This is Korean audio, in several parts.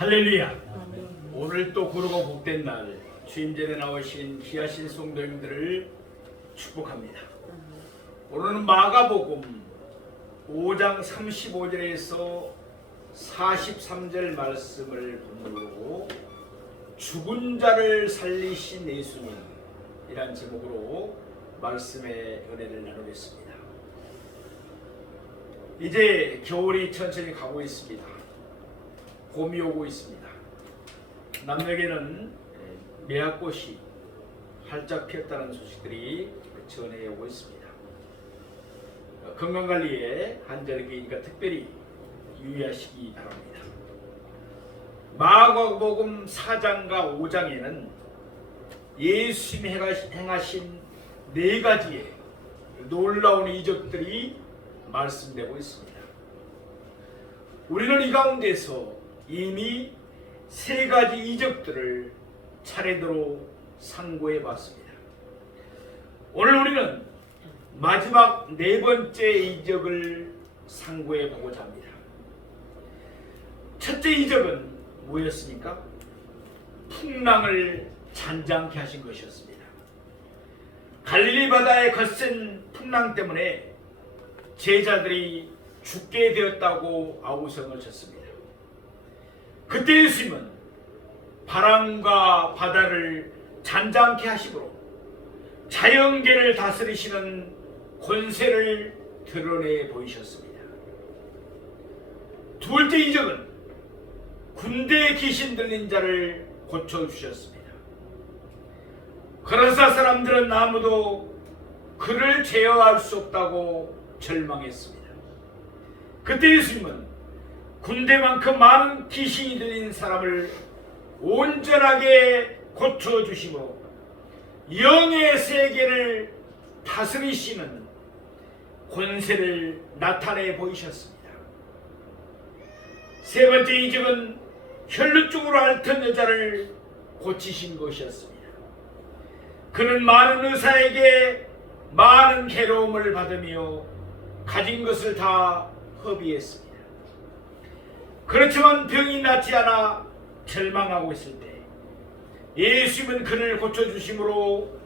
할렐루야. 오늘 또 구르고 복된 날 주임전에 나오신 귀하신 성도님들을 축복합니다. 오늘은 마가복음 5장 35절에서 43절 말씀을 본문으로 죽은 자를 살리신 예수님이란 제목으로 말씀의 은혜를 나누겠습니다. 이제 겨울이 천천히 가고 있습니다. 봄이 오고 있습니다. 남녘에는 매화꽃이 활짝 피었다는 소식들이 전해 오고 있습니다. 건강관리에 한절기니까 특별히 유의하시기 바랍니다. 마가복음 4장과 5장에는 예수님이 행하신 4가지의 놀라운 이적들이 말씀되고 있습니다. 우리는 이 가운데서 이미 3가지 이적들을 차례대로 상고해 봤습니다. 오늘 우리는 마지막 4번째 이적을 상고해 보고자 합니다. 첫째 이적은 뭐였습니까? 풍랑을 잔잔케 하신 것이었습니다. 갈릴리 바다에 거센 풍랑 때문에 제자들이 죽게 되었다고 아우성을 쳤습니다. 그때 예수님은 바람과 바다를 잔잔케 하심으로 자연계를 다스리시는 권세를 드러내 보이셨습니다. 두 번째 이적은 군대에 귀신 들린 자를 고쳐주셨습니다. 거라사 사람들은 아무도 그를 제어할 수 없다고 절망했습니다. 그때 예수님은 군대만큼 많은 귀신이 들린 사람을 온전하게 고쳐주심으로 영의 세계를 다스리시는 권세를 나타내 보이셨습니다. 세 번째 이적은 혈루증으로 앓던 여자를 고치신 것이었습니다. 그는 많은 의사에게 많은 괴로움을 받으며 가진 것을 다 허비했습니다. 그렇지만 병이 낫지 않아 절망하고 있을 때 예수님은 그를 고쳐주심으로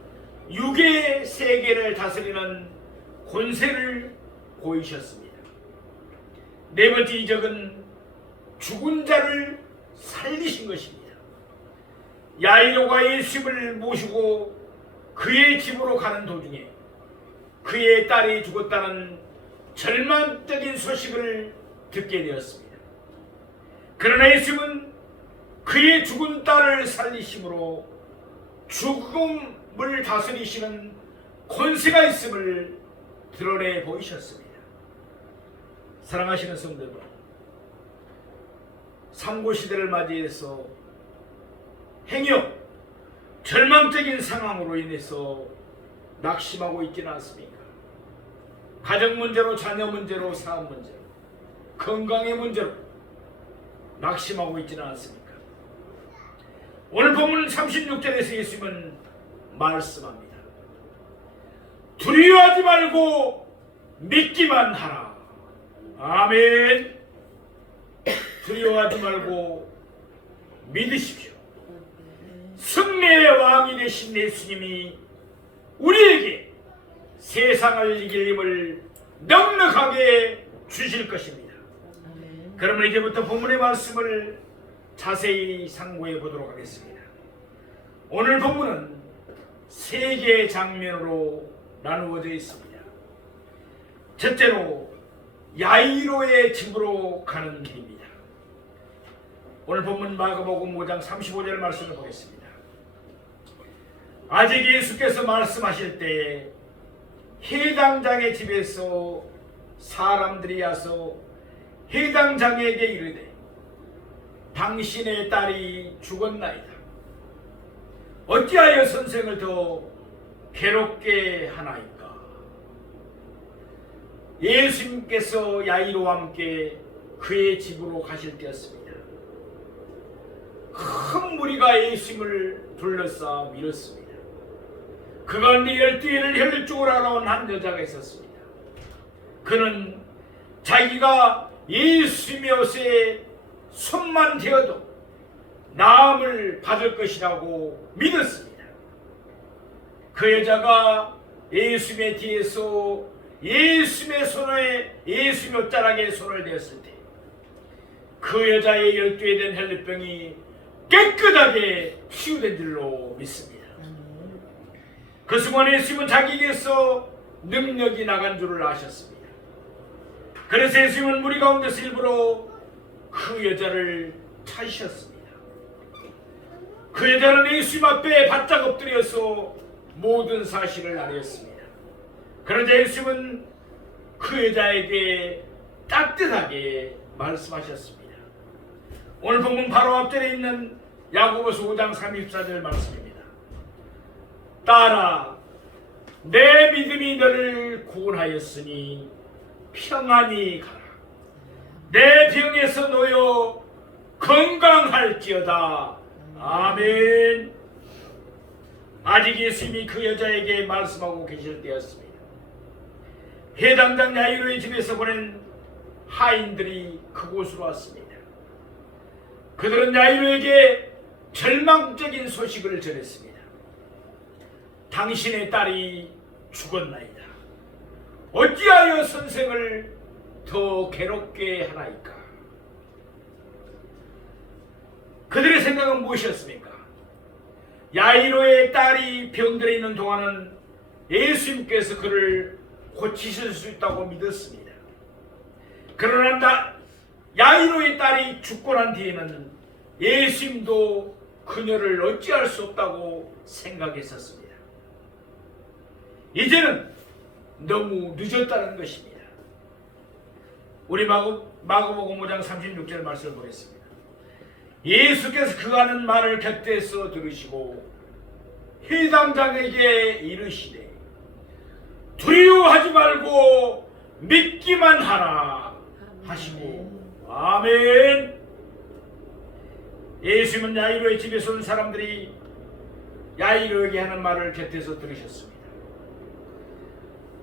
육의 세계를 다스리는 권세를 보이셨습니다. 네 번째 이적은 죽은 자를 살리신 것입니다. 야이로가 예수님을 모시고 그의 집으로 가는 도중에 그의 딸이 죽었다는 절망적인 소식을 듣게 되었습니다. 그러나 예수님은 그의 죽은 딸을 살리심으로 죽음을 다스리시는 권세가 있음을 드러내 보이셨습니다. 사랑하시는 성도 여러분, 상고시대를 맞이해서 행여 절망적인 상황으로 인해서 낙심하고 있지는 않습니까? 가정 문제로, 자녀 문제로, 사업 문제로, 건강의 문제로 낙심하고 있지는 않습니까? 오늘 본문 36절에서 예수님은 말씀합니다. 두려워하지 말고 믿기만 하라. 아멘. 두려워하지 말고 믿으십시오. 승리의 왕이 되신 예수님이 우리에게 세상을 이길 힘을 넉넉하게 주실 것입니다. 그러면 이제부터 본문의 말씀을 자세히 상고해 보도록 하겠습니다. 오늘 본문은 3개의 장면으로 나누어져 있습니다. 첫째로 야이로의 집으로 가는 길입니다. 오늘 본문 마가복음 5장 35절 말씀을 보겠습니다. 아직 예수께서 말씀하실 때 해당장의 집에서 사람들이 와서 해당장에게 이르되 당신의 딸이 죽었나이다. 어찌하여 선생을 더 괴롭게 하나이까? 예수님께서 야이로와 함께 그의 집으로 가실 때였습니다. 큰 무리가 예수님을 둘러싸 밀었습니다. 그 가운데 12일을 혈루증으로 알아온 한 여자가 있었습니다. 그는 자기가 예수님의 옷에 손만 대어도 나음을 받을 것이라고 믿었습니다. 그 여자가 예수님의 뒤에서 예수님의 손에 예수님의 옷자락에 손을 대었을 때 그 여자의 12에 된 헬리병이 깨끗하게 치유된 줄로 믿습니다. 그 순간 예수님은 자기에게서 능력이 나간 줄을 아셨습니다. 그래서 예수님은 무리 가운데서 일부러 그 여자를 찾으셨습니다. 그 여자는 예수님 앞에 바짝 엎드려서 모든 사실을 알렸습니다. 그러자 예수님은 그 여자에게 따뜻하게 말씀하셨습니다. 오늘 본문 바로 앞절에 있는 야고보서 5장 34절 말씀입니다. 딸아, 내 믿음이 너를 구원하였으니 평안히 가라. 내 병에서 놓여 건강할지어다. 아멘. 아직 예수님이 그 여자에게 말씀하고 계실 때였습니다. 해당장 야이로의 집에서 보낸 하인들이 그곳으로 왔습니다. 그들은 야이로에게 절망적인 소식을 전했습니다. 당신의 딸이 죽었나이다. 어찌하여 선생을 더 괴롭게 하나이까? 그들의 생각은 무엇이었습니까? 야이로의 딸이 병들어 있는 동안은 예수님께서 그를 고치실 수 있다고 믿었습니다. 그러나 야이로의 딸이 죽고 난 뒤에는 예수님도 그녀를 어찌할 수 없다고 생각했었습니다. 이제는 너무 늦었다는 것입니다. 우리 마가복음 5장 36절 말씀을 보겠습니다. 예수께서 그 하는 말을 곁에서 들으시고 회당장에게 이르시되 두려워하지 말고 믿기만 하라 하시고 아멘. 예수님은 야이로의 집에서 온 사람들이 야이로에게 하는 말을 곁에서 들으셨습니다.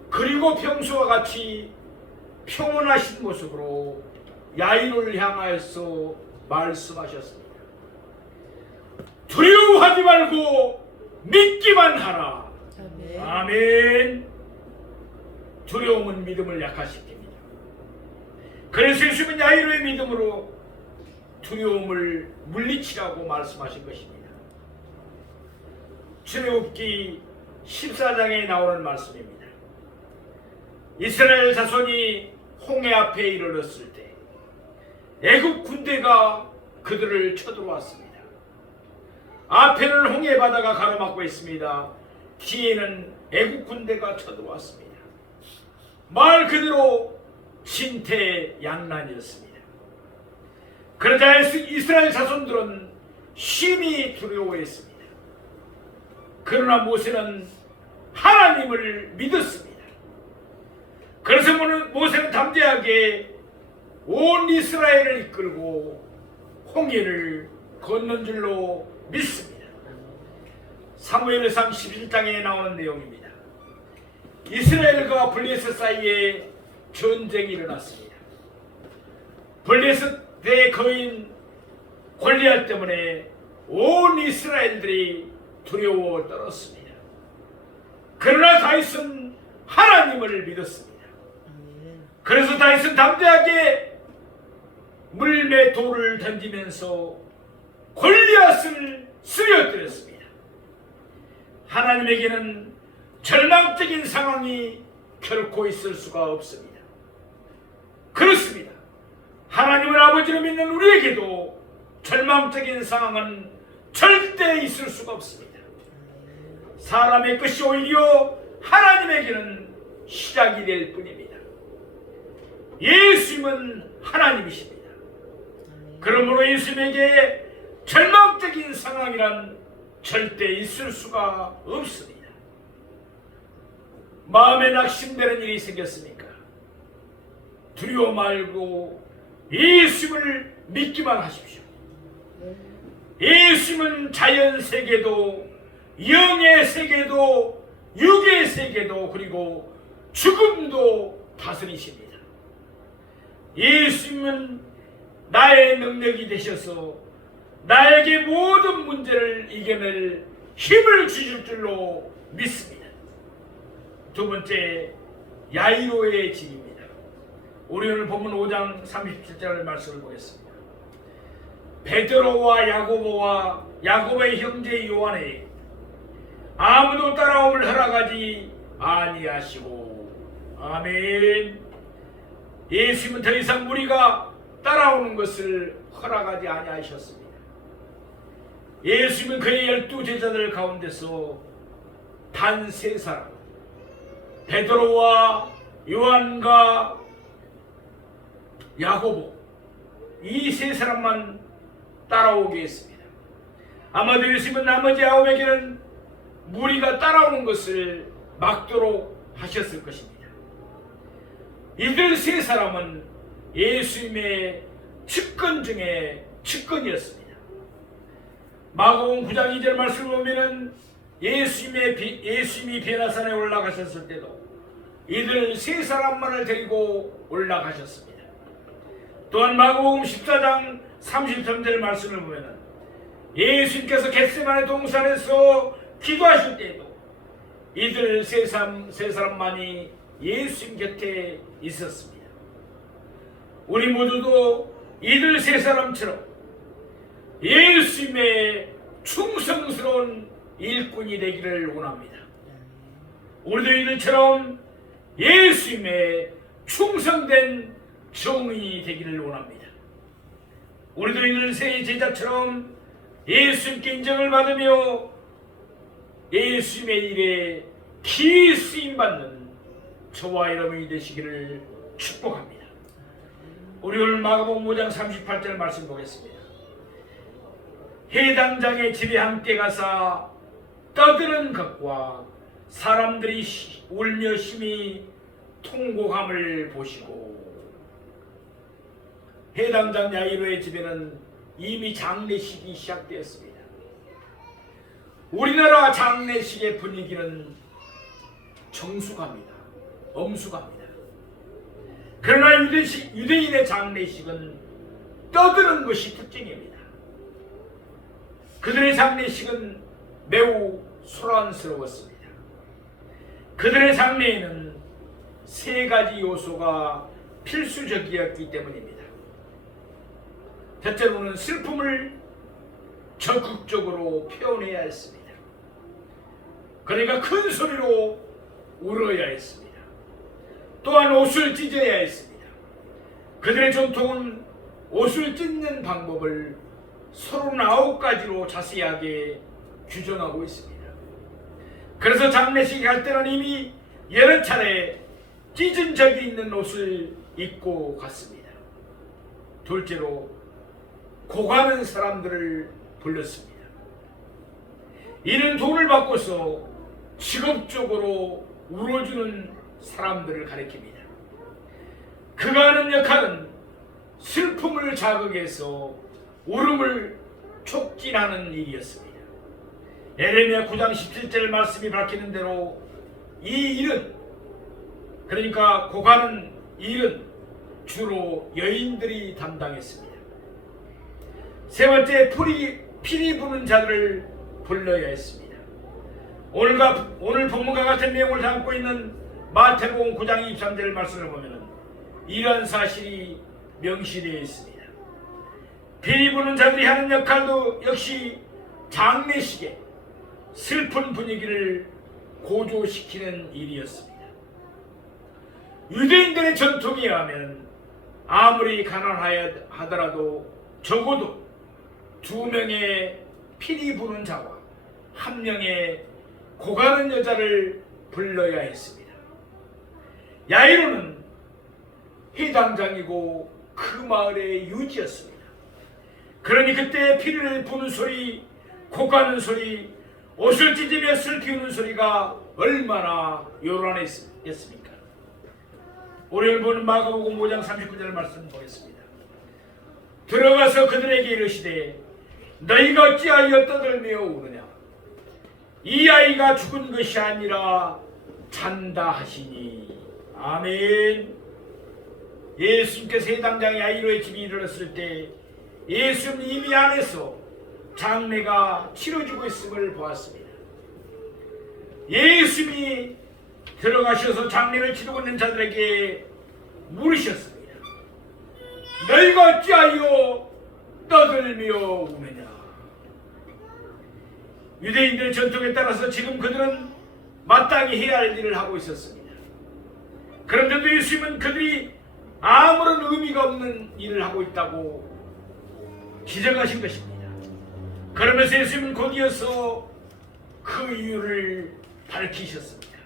그리고 평소와 같이 평온하신 모습으로 야이로를 향하여서 말씀하셨습니다. 두려워하지 말고 믿기만 하라. 아멘. 두려움은 믿음을 약화시킵니다. 그래서 예수님은 야이로의 믿음으로 두려움을 물리치라고 말씀하신 것입니다. 출애굽기 14장에 나오는 말씀입니다. 이스라엘 자손이 홍해 앞에 이르렀을 때 애굽 군대가 그들을 쳐들어왔습니다. 앞에는 홍해 바다가 가로막고 있습니다. 뒤에는 애굽 군대가 쳐들어왔습니다. 말 그대로 진퇴양난이었습니다. 그러자 이스라엘 자손들은 심히 두려워했습니다. 그러나 모세는 하나님을 믿었습니다. 그래서 모세는 담대하게 온 이스라엘을 이끌고 홍해를 건넌 줄로 믿습니다. 사무엘상 11장에 나오는 내용입니다. 이스라엘과 블레셋 사이에 전쟁이 일어났습니다. 블레셋의 거인 골리앗 때문에 온 이스라엘들이 두려워 떨었습니다. 그러나 다윗은 하나님을 믿었습니다. 그래서 다윗은 담대하게 물매 돌을 던지면서 골리앗을 쓰러뜨렸습니다. 하나님에게는 절망적인 상황이 결코 있을 수가 없습니다. 그렇습니다. 하나님을 아버지로 믿는 우리에게도 절망적인 상황은 절대 있을 수가 없습니다. 사람의 것이 오히려 하나님에게는 시작이 될 뿐입니다. 예수님은 하나님이십니다. 그러므로 예수님에게 절망적인 상황이란 절대 있을 수가 없습니다. 마음에 낙심되는 일이 생겼습니까? 두려워 말고 예수님을 믿기만 하십시오. 예수님은 자연 세계도 영의 세계도 육의 세계도 그리고 죽음도 다스리십니다. 예수님은 나의 능력이 되셔서 나에게 모든 문제를 이겨낼 힘을 주실 줄로 믿습니다. 두 번째, 야이로의 집입니다. 우리 오늘 본문 5장 37절 말씀을 보겠습니다. 베드로와 야고보와 야고보의 형제 요한에게 아무도 따라옴을 허락하지 아니하시고. 아멘. 예수님은 더 이상 무리가 따라오는 것을 허락하지 아니하셨습니다. 예수님은 그의 12 제자들 가운데서 단 3사람, 베드로와 요한과 야고보, 이 3사람만 따라오게 했습니다. 아마도 예수님은 나머지 9에게는 무리가 따라오는 것을 막도록 하셨을 것입니다. 이들 3사람은 예수님의 측근 중에 측근이었습니다. 마가복음 9장 2절 말씀을 보면은 예수님이 베나산에 올라가셨을 때도 이들 3사람만을 데리고 올라가셨습니다. 또한 마가복음 14장 33절 말씀을 보면은 예수님께서 겟세마네 동산에서 기도하실 때에도 이들 세 사람만이 예수님 곁에 있었습니다. 우리 모두도 이들 3사람처럼 예수님의 충성스러운 일꾼이 되기를 원합니다. 우리도 이들처럼 예수님의 충성된 정인이 되기를 원합니다. 우리도 이들 3 제자처럼 예수님께 인정을 받으며 예수님의 일에 기이 쓰임받는 저와 여러분이 되시기를 축복합니다. 우리 오늘 마가복음 5장 38절 말씀 보겠습니다. 해당장의 집에 함께 가사 떠드는 것과 사람들이 울며 심히 통곡함을 보시고. 해당장 야이로의 집에는 이미 장례식이 시작되었습니다. 우리나라 장례식의 분위기는 정숙합니다. 엄숙합니다. 그러나 유대인의 장례식은 떠드는 것이 특징입니다. 그들의 장례식은 매우 소란스러웠습니다. 그들의 장례에는 3가지 요소가 필수적이었기 때문입니다. 첫째로는 슬픔을 적극적으로 표현해야 했습니다. 그러니까 큰 소리로 울어야 했습니다. 또한 옷을 찢어야 했습니다. 그들의 전통은 옷을 찢는 방법을 39가지로 자세하게 규정하고 있습니다. 그래서 장례식에 갈 때는 이미 여러 차례 찢은 적이 있는 옷을 입고 갔습니다. 둘째로 고가는 사람들을 불렀습니다. 이는 돈을 받고서 직업적으로 울어주는 사람들을 가리킵니다. 그가 하는 역할은 슬픔을 자극해서 울음을 촉진하는 일이었습니다. 예레미야 9장 17절 말씀이 밝히는 대로 이 일은, 그러니까 고가는 일은 주로 여인들이 담당했습니다. 세 번째, 피리 부는 자들을 불러야 했습니다. 오늘 본문과 같은 내용을 담고 있는 마태복음 9장 23절 말씀을 보면 이런 사실이 명시되어 있습니다. 피리 부는 자들이 하는 역할도 역시 장례식에 슬픈 분위기를 고조시키는 일이었습니다. 유대인들의 전통에 의하면 아무리 가난하더라도 적어도 2명의 피리 부는 자와 1명의 고가는 여자를 불러야 했습니다. 야이로는 회당장이고 그 마을의 유지였습니다. 그러니 그때 피리를 부는 소리, 고가는 소리, 옷을 찢으며 슬피 우는 소리가 얼마나 요란했습니까? 오늘 보는 마가복음 5장 39절 말씀 보겠습니다. 들어가서 그들에게 이르시되 너희가 어찌하여 떠들며 우느냐? 이 아이가 죽은 것이 아니라 잔다 하시니. 아멘. 예수님께서 해당장 야이로의 집이 일어났을 때 예수님 이미 안에서 장례가 치러지고 있음을 보았습니다. 예수님이 들어가셔서 장례를 치르고 있는 자들에게 물으셨습니다. 너희가 어찌하여 떠들며 우느냐? 유대인들의 전통에 따라서 지금 그들은 마땅히 해야 할 일을 하고 있었습니다. 그런데도 예수님은 그들이 아무런 의미가 없는 일을 하고 있다고 지적하신 것입니다. 그러면서 예수님은 곧이어서 그 이유를 밝히셨습니다.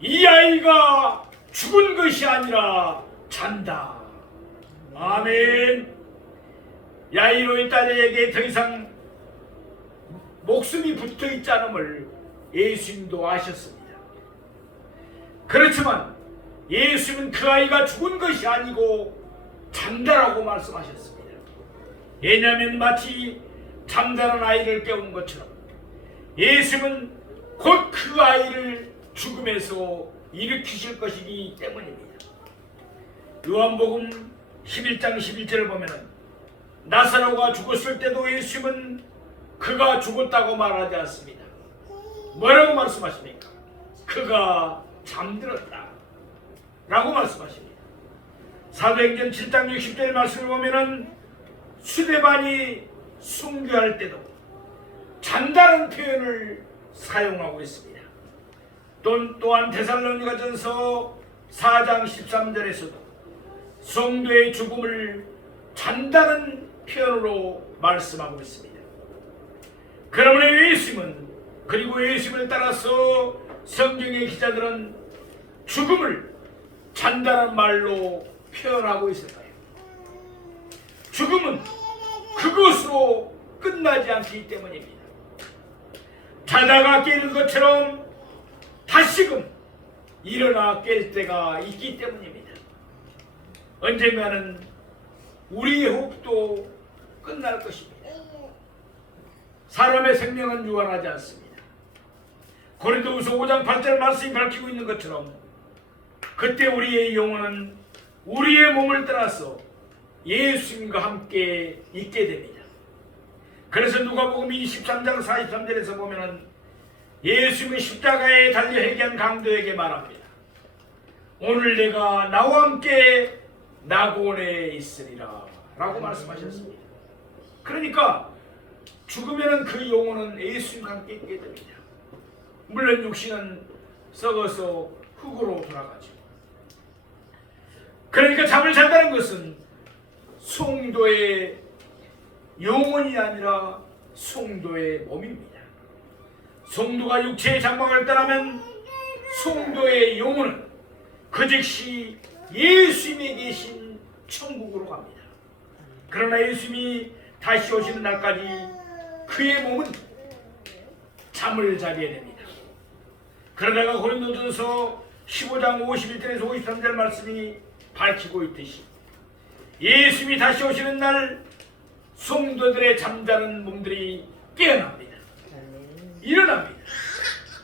이 아이가 죽은 것이 아니라 잔다. 아멘. 야이로의 딸에게 더 이상 목숨이 붙어있지 않음을 예수님도 아셨습니다. 그렇지만 예수님은 그 아이가 죽은 것이 아니고 잔다라고 말씀하셨습니다. 왜냐하면 마치 잠자는 아이를 깨우는 것처럼 예수님은 곧 그 아이를 죽음에서 일으키실 것이기 때문입니다. 요한복음 11장 11절을 보면 나사로가 죽었을 때도 예수님은 그가 죽었다고 말하지 않습니다. 뭐라고 말씀하십니까? 그가 잠들었다 라고 말씀하십니다. 사도행전 7장 60절 말씀을 보면 스데반이 순교할 때도 잔다는 표현을 사용하고 있습니다. 또한 데살로니가전서 4장 13절에서도 성도의 죽음을 잔다는 표현으로 말씀하고 있습니다. 그러므로 예수님은, 그리고 예수님을 따라서 성경의 기자들은 죽음을 잔다는 말로 표현하고 있을까요? 죽음은 그것으로 끝나지 않기 때문입니다. 자다가 깨는 것처럼 다시금 일어나 깰 때가 있기 때문입니다. 언젠가는 우리의 호흡도 끝날 것입니다. 사람의 생명은 유한하지 않습니다. 고린도후서 5장 8절 말씀이 밝히고 있는 것처럼 그때 우리의 영혼은 우리의 몸을 떠나서 예수님과 함께 있게 됩니다. 그래서 누가복음 23장 43절에서 보면은 예수님이 십자가에 달려 회개한 강도에게 말합니다. 오늘 내가 나와 함께 낙원에 있으리라 라고 말씀하셨습니다. 그러니까 죽으면 그 영혼은 예수님과 함께 있게 됩니다. 물론 육신은 썩어서 흙으로 돌아가죠. 그러니까 잠을 잔다는 것은 성도의 영혼이 아니라 성도의 몸입니다. 성도가 육체의 장막을 떠나면 성도의 영혼은 그 즉시 예수님이 계신 천국으로 갑니다. 그러나 예수님이 다시 오시는 날까지 그의 몸은 잠을 자게 됩니다. 그러다가 고린도전서 15장 51절에서 53절 말씀이 밝히고 있듯이 예수님이 다시 오시는 날 성도들의 잠자는 몸들이 깨어납니다. 일어납니다.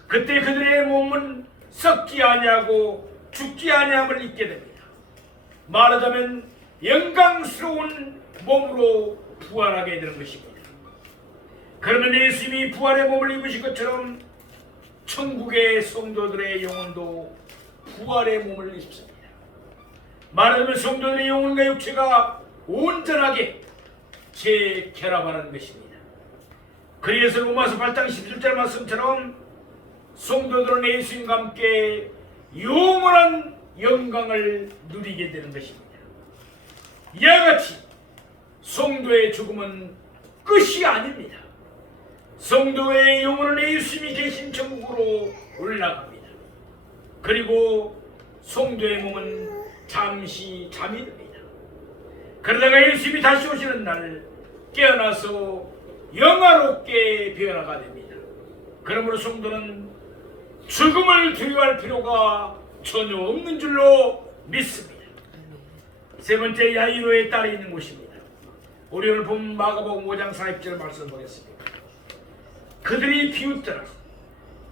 그때 그들의 몸은 썩지 아니하고 죽지 아니함을 잊게 됩니다. 말하자면 영광스러운 몸으로 부활하게 되는 것입니다. 그러면 예수님이 부활의 몸을 입으신 것처럼 천국의 성도들의 영혼도 부활의 몸을 입습니다. 말하자면 성도들의 영혼과 육체가 온전하게 재결합하는 것입니다. 그래서 로마서 8장 17절 말씀처럼 성도들은 예수님과 함께 영원한 영광을 누리게 되는 것입니다. 이와 같이 성도의 죽음은 끝이 아닙니다. 성도의 영혼은 예수님이 계신 천국으로 올라갑니다. 그리고 성도의 몸은 잠시 잠이 듭니다. 그러다가 예수님이 다시 오시는 날 깨어나서 영화롭게 변화가 됩니다. 그러므로 성도는 죽음을 두려워할 필요가 전혀 없는 줄로 믿습니다. 세 번째, 야이로의 딸이 있는 곳입니다. 우리 오늘 본 마가복음 5장 40절 말씀 보겠습니다. 그들이 비웃더라.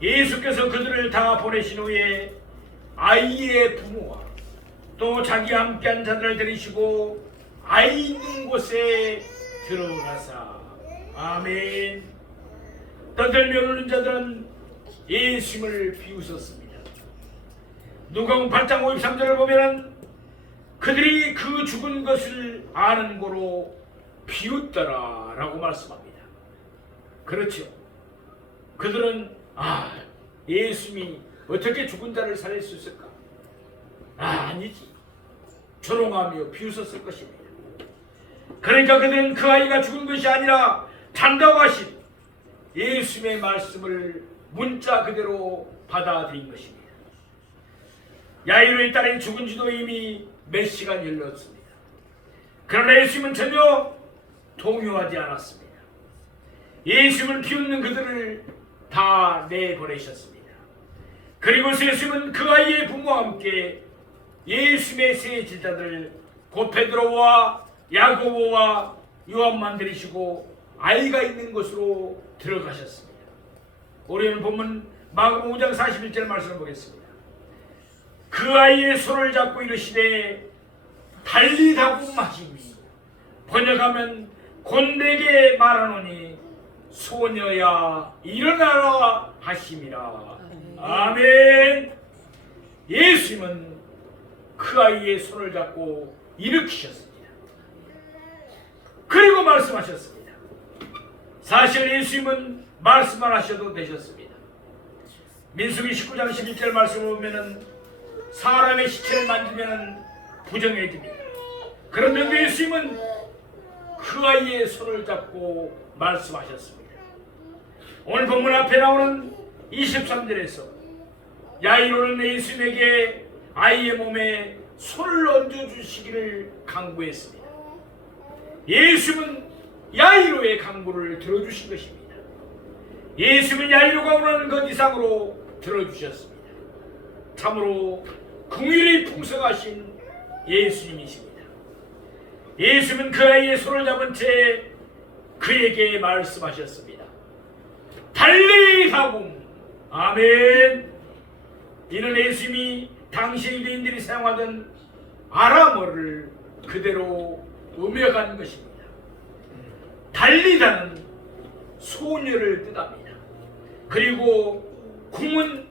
예수께서 그들을 다 보내신 후에 아이의 부모와 또 자기와 함께한 자들을 데리시고 아이 있는 곳에 들어가사. 아멘. 떠들며 우는 자들은 예수님을 비웃었습니다. 누가복음 8장 53절을 보면은 그들이 그 죽은 것을 아는 고로 비웃더라 라고 말씀합니다. 그렇죠. 그들은 예수님이 어떻게 죽은 자를 살릴 수 있을까? 아니지. 조롱하며 비웃었을 것입니다. 그러니까 그들은 그 아이가 죽은 것이 아니라 잔다고 하신 예수님의 말씀을 문자 그대로 받아들인 것입니다. 야이로의 딸이 죽은 지도 이미 몇 시간 흘렀습니다. 그러나 예수님은 전혀 동요하지 않았습니다. 예수님을 비웃는 그들을 다 내보내셨습니다. 그리고 예수님은 그 아이의 부모와 함께 예수님의 세 제자들 곧 베드로와 야고보와 요한만 데리시고 아이가 있는 곳으로 들어가셨습니다. 우리는 본문 마가복음 5장 41절 말씀을 보겠습니다. 그 아이의 손을 잡고 이르시되 달리다고 하시니 번역하면 곧 내게 말하노니 소녀야 일어나라 하심이라. 아멘. 예수님은 그 아이의 손을 잡고 일으키셨습니다. 그리고 말씀하셨습니다. 사실 예수님은 말씀만 하셔도 되셨습니다. 민수기 19장 11절 말씀을 보면은 사람의 시체를 만지면 부정해집니다. 그런데 예수님은 그 아이의 손을 잡고 말씀하셨습니다. 오늘 본문 앞에 나오는 23절에서 야이로는 예수님에게 아이의 몸에 손을 얹어주시기를 강구했습니다. 예수님은 야이로의 강구를 들어주신 것입니다. 예수님은 야이로가 원하는 것 이상으로 들어주셨습니다. 참으로 긍휼이 풍성하신 예수님이십니다. 예수님은 그 아이의 손을 잡은 채 그에게 말씀하셨습니다. 달리다굼. 아멘. 이는 예수님이 당시 유대인들이 사용하던 아람어를 그대로 음역한 것입니다. 달리다는 소녀를 뜻합니다. 그리고 굼은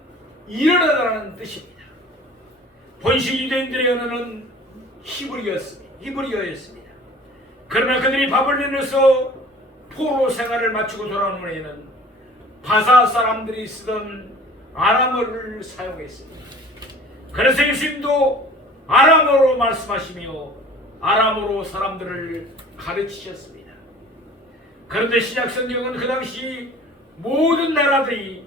일어나다라는 뜻입니다. 본식 유대인들의 언어는 히브리어였습니다. 그러나 그들이 바벨론에서 포로 생활을 마치고 돌아온 후에는 바사 사람들이 쓰던 아람어를 사용했습니다. 그래서 예수님도 아람어로 말씀하시며 아람어로 사람들을 가르치셨습니다. 그런데 신약 성경은 그 당시 모든 나라들이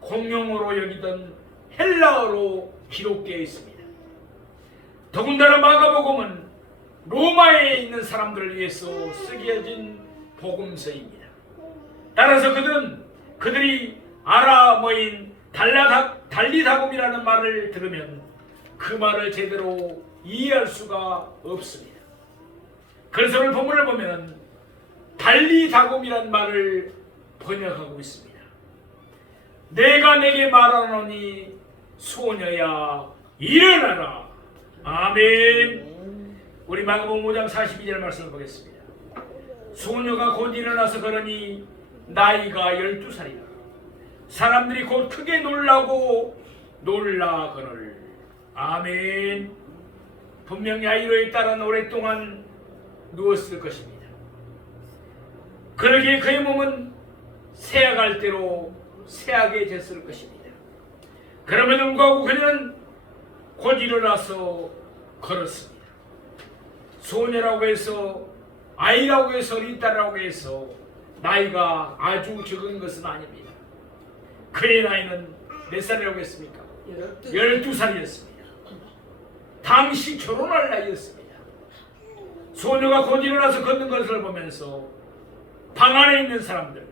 공용어로 여기던 헬라어로 기록되어 있습니다. 더군다나 마가복음은 로마에 있는 사람들을 위해서 쓰여진 복음서입니다. 따라서 그들이 아람어인 달리다굼이라는 말을 들으면 그 말을 제대로 이해할 수가 없습니다. 그래서 오늘 본문을 보면 달리다굼이라는 말을 번역하고 있습니다. 내가 내게 말하노니 소녀야 일어나라. 아멘. 우리 마가복음 5장 42절 말씀을 보겠습니다. 소녀가 곧 일어나서 걸으니 나이가 12살이라. 사람들이 곧 크게 놀라고 놀라거늘. 아멘. 분명 야이로에 따라 오랫동안 누웠을 것입니다. 그러기에 그의 몸은 새약할 대로 새하게 됐을 것입니다. 그럼에도 불구하고 그녀는 곧 일어나서 걸었습니다. 소녀라고 해서 아이라고 해서 어린 딸이라고 해서 나이가 아주 적은 것은 아닙니다. 그의 나이는 몇 살이라고 했습니까? 12살이었습니다. 당시 결혼할 나이였습니다. 소녀가 곧 일어나서 걷는 것을 보면서 방 안에 있는 사람들,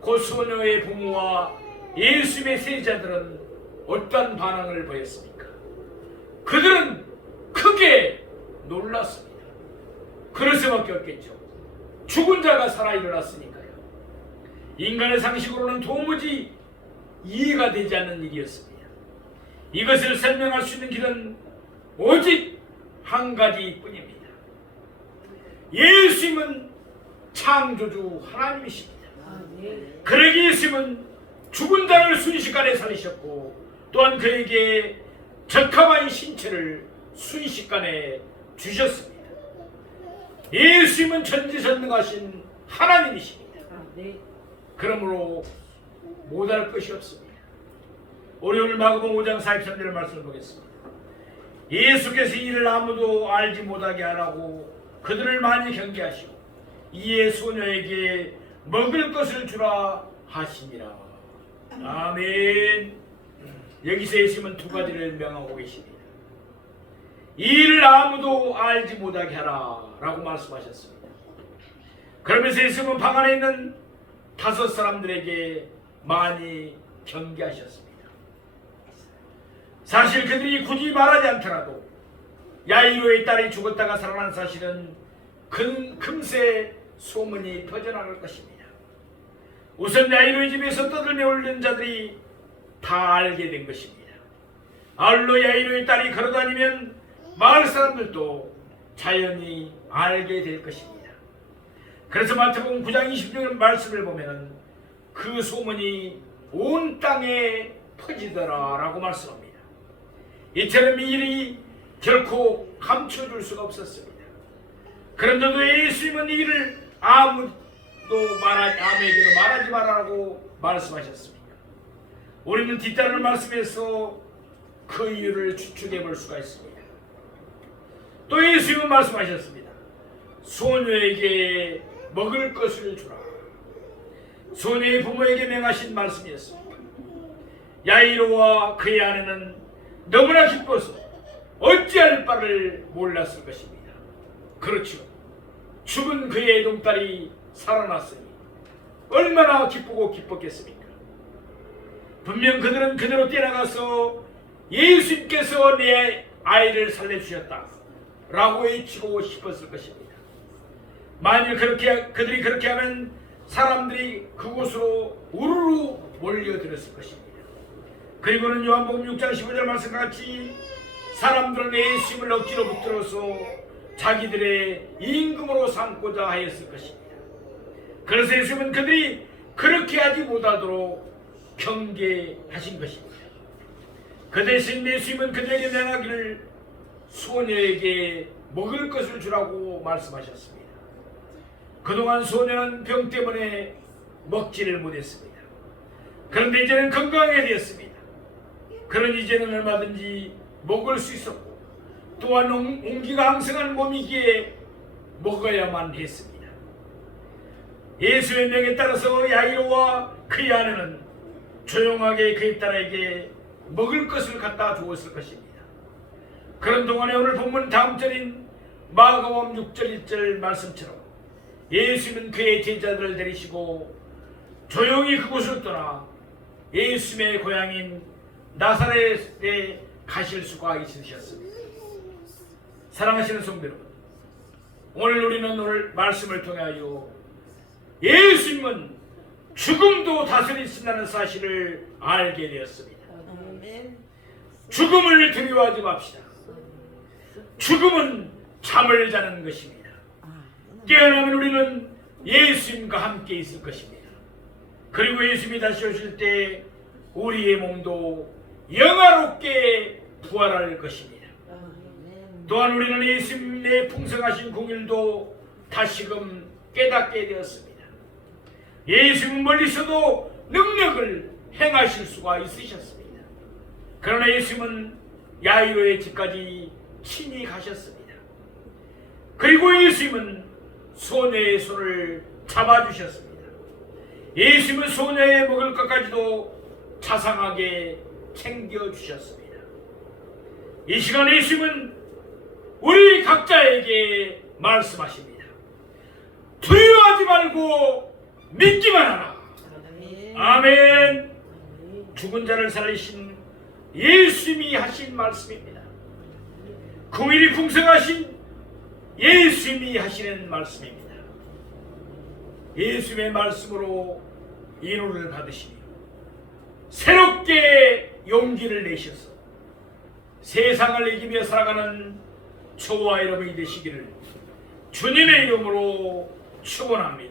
곧 소녀의 부모와 예수님의 세자들은 어떤 반응을 보였습니까? 그들은 크게 놀랐습니다. 그럴 수밖에 없겠죠. 죽은 자가 살아 일어났으니까요. 인간의 상식으로는 도무지 이해가 되지 않는 일이었습니다. 이것을 설명할 수 있는 길은 오직 한 가지뿐입니다. 예수님은 창조주 하나님이십니다. 아멘. 그러기 예수님은 죽은 자를 순식간에 살리셨고 또한 그에게 적합한 신체를 순식간에 주셨습니다. 예수님은 전지전능하신 하나님이십니다. 아멘. 그러므로 못할 것이 없습니다. 우리 오늘 마가복음 5장 43절 말씀을 보겠습니다. 예수께서 이를 아무도 알지 못하게 하라고 그들을 많이 경계하시고 이에 소녀에게 먹을 것을 주라 하시니라. 아멘. 여기서 예수님은 두 가지를 명하고 계십니다. 이 일을 아무도 알지 못하게 하라 라고 말씀하셨습니다. 그러면서 예수님은 방 안에 있는 5 사람들에게 많이 경계하셨습니다. 사실 그들이 굳이 말하지 않더라도 야이로의 딸이 죽었다가 살아난 사실은 금세 소문이 퍼져나갈 것입니다. 우선 야이로의 집에서 떠들며 울는 자들이 다 알게 된 것입니다. 아울러 야이로의 딸이 걸어다니면 마을 사람들도 자연히 알게 될 것입니다. 그래서 마태복음 9장 20절 말씀을 보면 그 소문이 온 땅에 퍼지더라 라고 말씀합니다. 이처럼 이 일이 결코 감춰줄 수가 없었습니다. 그런데도 예수님은 이 일을 아무에게도 말하지 말라고 말씀하셨습니다. 우리는 뒤따르는 말씀에서 그 이유를 추측해 볼 수가 있습니다. 또 예수님은 말씀하셨습니다. 소녀에게 먹을 것을 주라. 소녀의 부모에게 명하신 말씀이었습니다. 야이로와 그의 아내는 너무나 기뻐서 어찌할 바를 몰랐을 것입니다. 그렇죠. 죽은 그의 애동딸이 살아났으니 얼마나 기쁘고 기뻤겠습니까? 분명 그들은 그대로 뛰어나가서 예수님께서 내 아이를 살려주셨다 라고 외치고 싶었을 것입니다. 만일 그들이 그렇게 하면 사람들이 그곳으로 우르르 몰려들었을 것입니다. 그리고는 요한복음 6장 15절 말씀과 같이 사람들은 예수님을 억지로 붙들어서 자기들의 임금으로 삼고자 하였을 것입니다. 그래서 예수님은 그들이 그렇게 하지 못하도록 경계하신 것입니다. 그 대신 예수님은 그들에게 명하기를 소녀에게 먹을 것을 주라고 말씀하셨습니다. 그동안 소녀는 병 때문에 먹지를 못했습니다. 그런데 이제는 건강하게 되었습니다. 그런 이제는 얼마든지 먹을 수 있었고 또한 온기가 항성한 몸이기에 먹어야만 했습니다. 예수의 명에 따라서 야이로와 그의 아내는 조용하게 그의 딸에게 먹을 것을 갖다 주었을 것입니다. 그런 동안에 오늘 본문 다음 절인 마가복음 6절 1절 말씀처럼 예수님은 그의 제자들을 데리시고 조용히 그곳을 떠나 예수님의 고향인 나사렛에 가실 수가 있으셨습니다. 사랑하시는 성도 여러분, 오늘 우리는 말씀을 통하여 예수님은 죽음도 다스릴 수 있다는 사실을 알게 되었습니다. 죽음을 두려워하지 맙시다. 죽음은 잠을 자는 것입니다. 깨어나면 우리는 예수님과 함께 있을 것입니다. 그리고 예수님이 다시 오실 때 우리의 몸도 영화롭게 부활할 것입니다. 또한 우리는 예수님의 풍성하신 공일도 다시금 깨닫게 되었습니다. 예수님은 멀리서도 능력을 행하실 수가 있으셨습니다. 그러나 예수님은 야이로의 집까지 친히 가셨습니다. 그리고 예수님은 소녀의 손을 잡아주셨습니다. 예수님은 소녀의 먹을 것까지도 자상하게 챙겨주셨습니다. 이 시간 예수님은 우리 각자에게 말씀하십니다. 두려워하지 말고 믿기만 하라. 아멘. 죽은 자를 살리신 예수님이 하신 말씀입니다. 공일이 풍성하신 예수님이 하시는 말씀입니다. 예수님의 말씀으로 인호를 받으시며 새롭게 용기를 내셔서 세상을 이기며 살아가는 저와 여러분이 되시기를 주님의 이름으로 축원합니다.